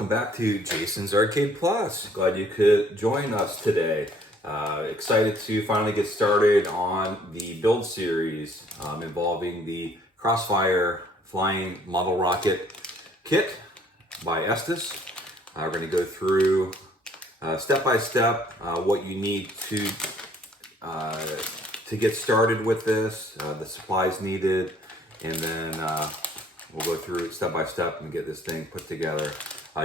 welcome back to Jason's Arcade Plus. Glad you could join us today. Excited to finally get started on the build series involving the Crossfire Flying Model Rocket Kit by Estes. We're going to go through step by step what you need to get started with this, the supplies needed, and then we'll go through it step by step and get this thing put together.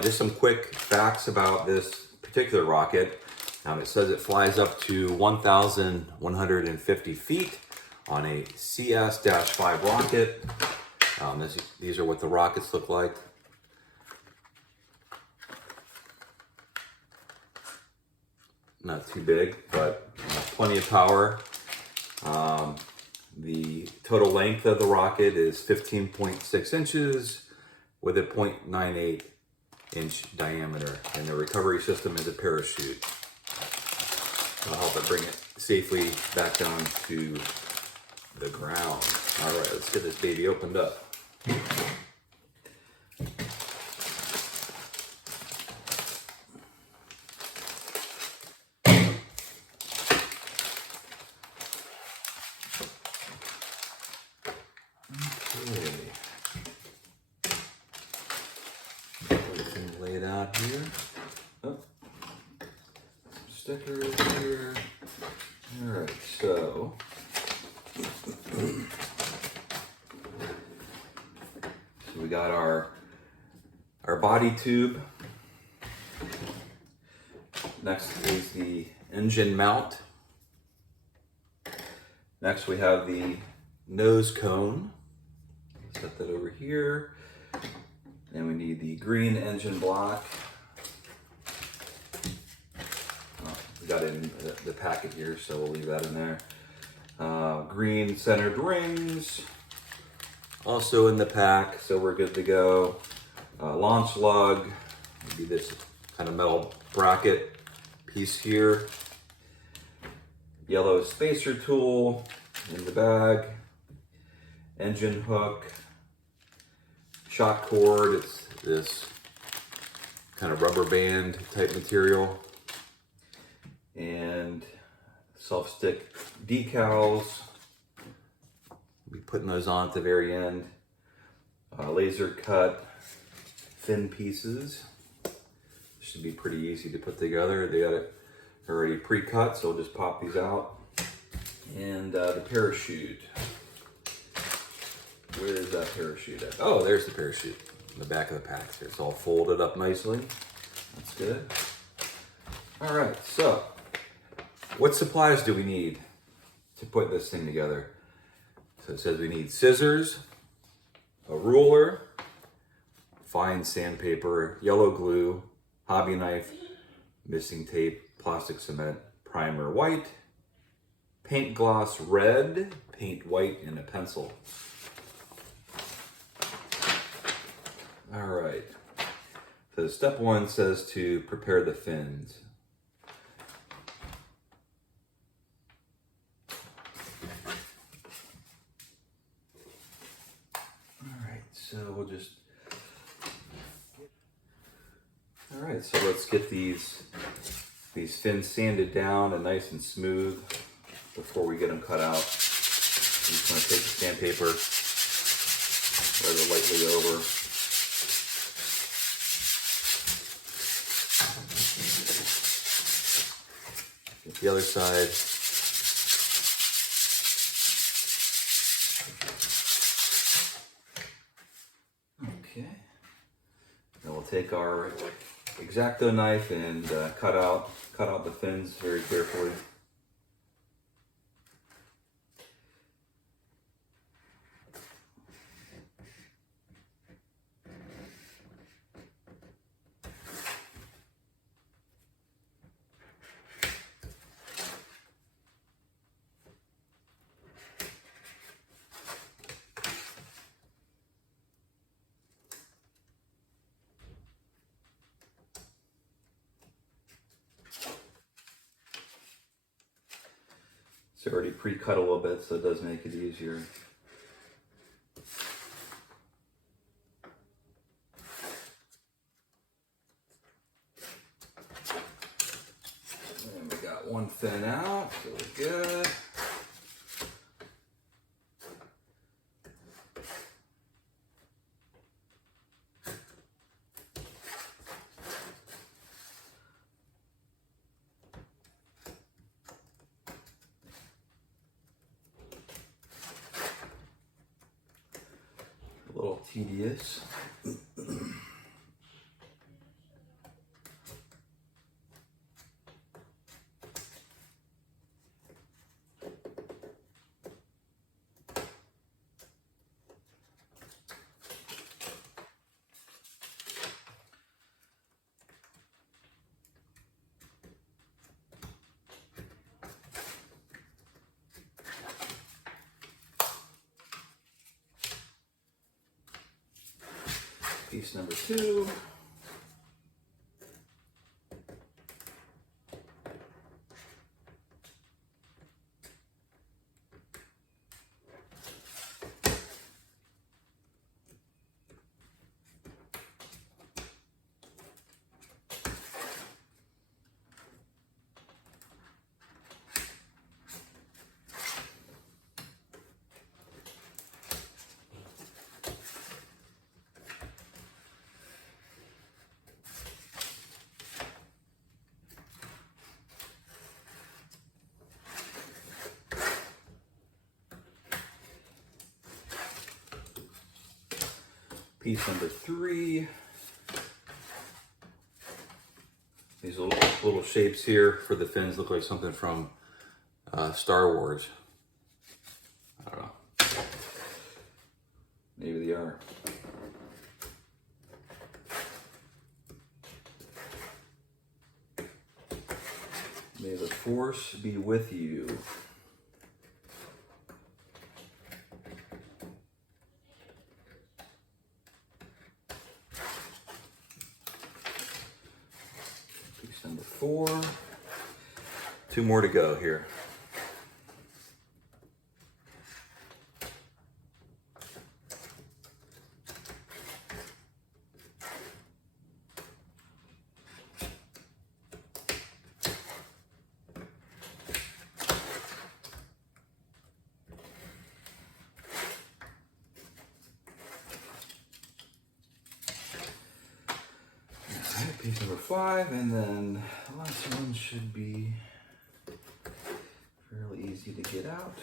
Just some quick facts about this particular rocket. It says it flies up to 1,150 feet on a CS-5 rocket. These are what the rockets look like. Not too big, but plenty of power. The total length of the rocket is 15.6 inches with a 0.98 inch diameter, and the recovery system is a parachute. That'll help it bring it safely back down to the ground. All right, let's get this baby opened up. Everything laid out here. Oh, some stickers here. All right, so we got our body tube. Next is the engine mount. Next we have the nose cone. Set that over here. Then we need the green engine block. We got it in the packet here, so we'll leave that in there. Green centered rings, also in the pack, so we're good to go. Launch lug, maybe this kind of metal bracket piece here. Yellow spacer tool in the bag. Engine hook. Shock cord, it's this kind of rubber band type material. And self-stick decals. We'll be putting those on at the very end. Laser cut thin pieces. Should be pretty easy to put together. They got it already pre-cut, so we'll just pop these out. And the parachute. Where is that parachute at? Oh, there's the parachute in the back of the pack. It's all folded up nicely. That's good. All right, so what supplies do we need to put this thing together? So it says we need scissors, a ruler, fine sandpaper, yellow glue, hobby knife, missing tape, plastic cement, primer white, paint gloss red, paint white, and a pencil. All right, so step one says to prepare the fins. All right, so let's get these fins sanded down and nice and smooth before we get them cut out. I'm just going to take the sandpaper, rub it lightly over. Get the other side. Okay. Then we'll take our X-Acto knife and cut out the fins very carefully. It's already pre-cut a little bit, so it does make it easier. thin out, really good. A little tedious. Piece number 2. Piece number 3. These little shapes here for the fins look like something from Star Wars. I don't know. Maybe they are. May the force be with you. Number 4. 2 more to go here. Piece number 5, and then the last one should be fairly easy to get out.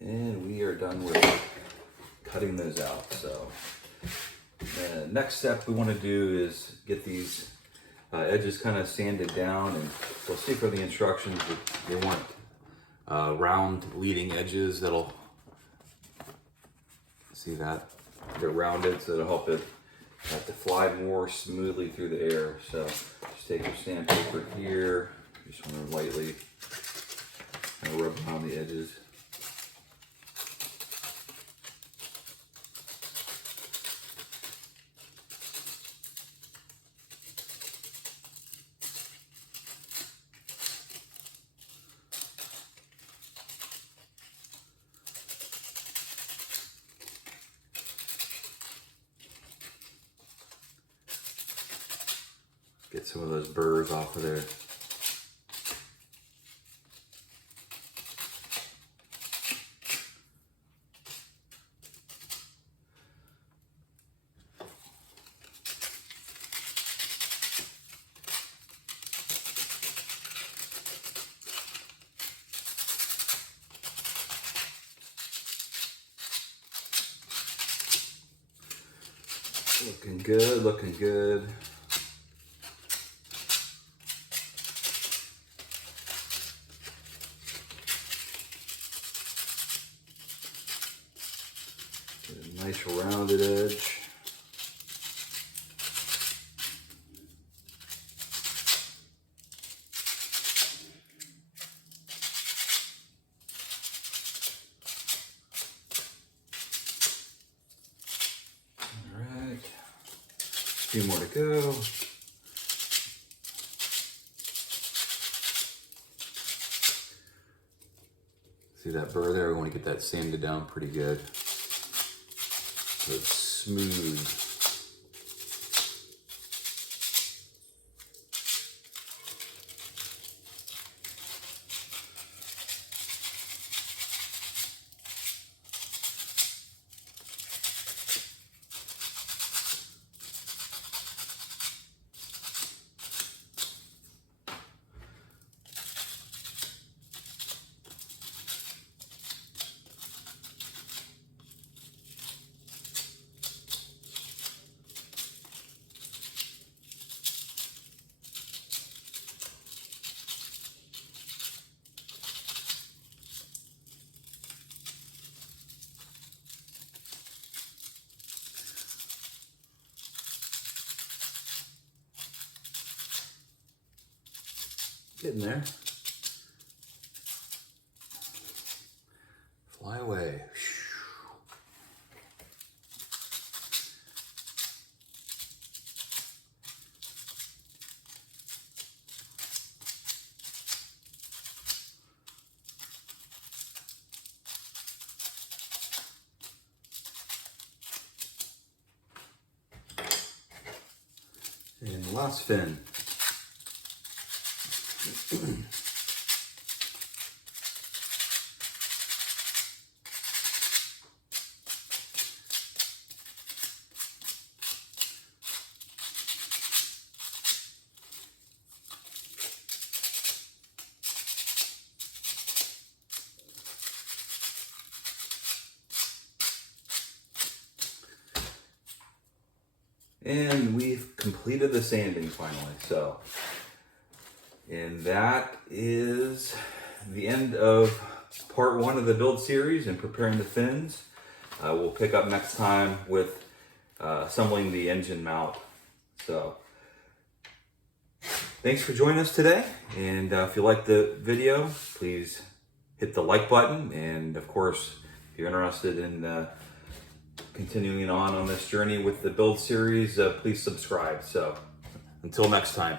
And we are done with cutting those out. So the next step we want to do is get these edges kind of sanded down, and we'll see from the instructions that they want round leading edges that'll, see that, they're rounded, so it'll help it to fly more smoothly through the air. So just take your sandpaper here, just want to lightly kind of rub around the edges. Get some of those burrs off of there. Looking good, looking good. Get a nice rounded edge. A few more to go. See that burr there? We want to get that sanded down pretty good. So it's smooth. Getting there. Fly away. And the last fin. And we've completed the sanding finally. So, and that is the end of part 1 of the build series and preparing the fins. We'll pick up next time with assembling the engine mount. So, thanks for joining us today. And if you liked the video, please hit the like button. And of course, if you're interested in continuing on this journey with the build series, please subscribe. So until next time.